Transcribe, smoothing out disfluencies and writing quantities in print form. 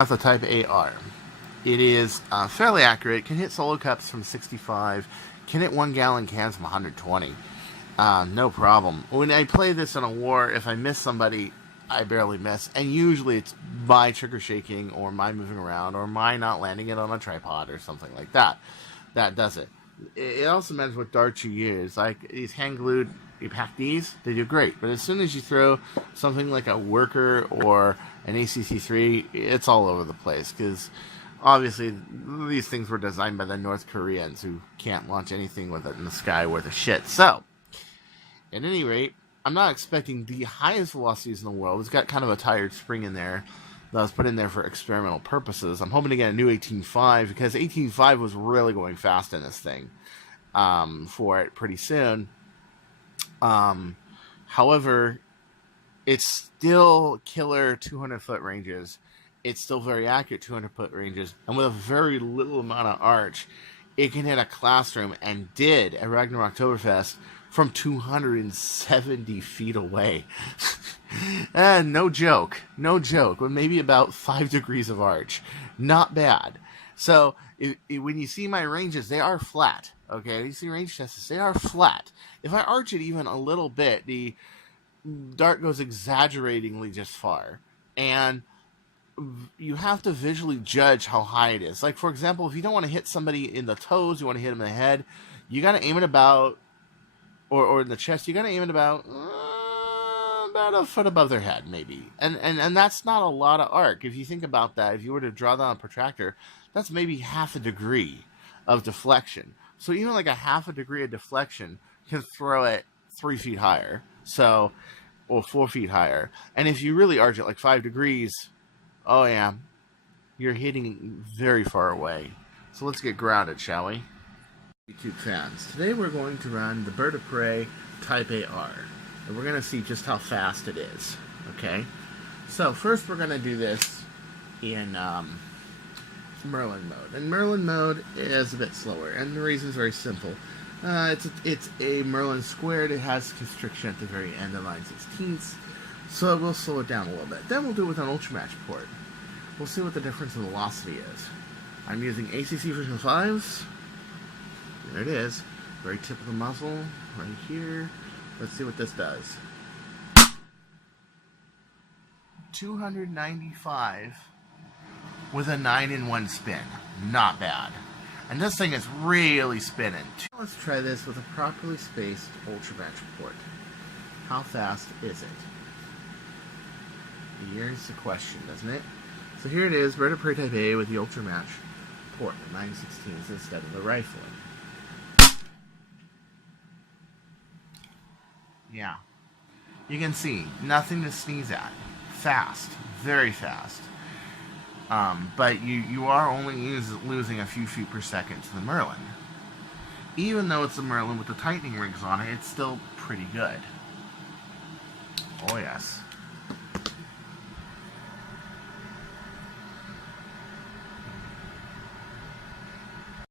That's a Type AR. It is fairly accurate. Can hit solo cups from 65. Can hit 1 gallon cans from 120. No problem. When I play this in a war, if I miss somebody, I barely miss. And usually it's my trigger shaking or my moving around or my not landing it on a tripod or something like that. That does it. It also matters what darts you use. Like these hand glued, you pack these, they do great. But as soon as you throw something like a worker or an ACC3, it's all over the place. Because obviously these things were designed by the North Koreans who can't launch anything with it in the sky worth of shit. So, at any rate, I'm not expecting the highest velocities in the world. It's got kind of a tired spring in there that was put in there for experimental purposes. I'm hoping to get a new 18.5 because 18.5 was really going fast in this thing for it pretty soon. However, it's still killer 200-foot ranges. It's still very accurate 200-foot ranges. And with a very little amount of arch, it can hit a classroom and did at Ragnarok Oktoberfest from 270 feet away. No joke, but maybe about 5 degrees of arch. Not bad. So when you see my ranges, they are flat. Okay, you see range tests, they are flat. If I arch it even a little bit, the dart goes exaggeratingly just far. And you have to visually judge how high it is. Like, for example, if you don't want to hit somebody in the toes, you want to hit them in the head, you got to aim it about, or in the chest, you got to aim it about a foot above their head, maybe. And that's not a lot of arc. If you think about that, if you were to draw that on a protractor, that's maybe half a degree of deflection. So even like a half a degree of deflection can throw it 3 feet higher. So, or 4 feet higher. And if you really arch it like 5 degrees, oh yeah, you're hitting very far away. So let's get grounded, shall we? YouTube fans, today we're going to run the Bird of Prey Type AR. And we're going to see just how fast it is. Okay? So first we're going to do this in Merlynn mode. And Merlynn mode is a bit slower. And the reason is very simple. It's a Merlynn squared. It has constriction at the very end of line 16ths. So we'll slow it down a little bit. Then we'll do it with an Ultra Match port. We'll see what the difference in velocity is. I'm using ACC version 5s. There it is. Very tip of the muzzle. Right here. Let's see what this does. 295 with a 9-in-1 spin. Not bad. And this thing is really spinning. Let's try this with a properly spaced Ultra Match port. How fast is it? Here's the question, doesn't it? So here it is, Bird of Prey Type A with the Ultra Match port, the 9/16 instead of the rifling. Yeah. You can see, nothing to sneeze at. Fast. Very fast. But you are only losing a few feet per second to the Merlynn. Even though it's a Merlynn with the tightening rings on it, it's still pretty good. Oh yes.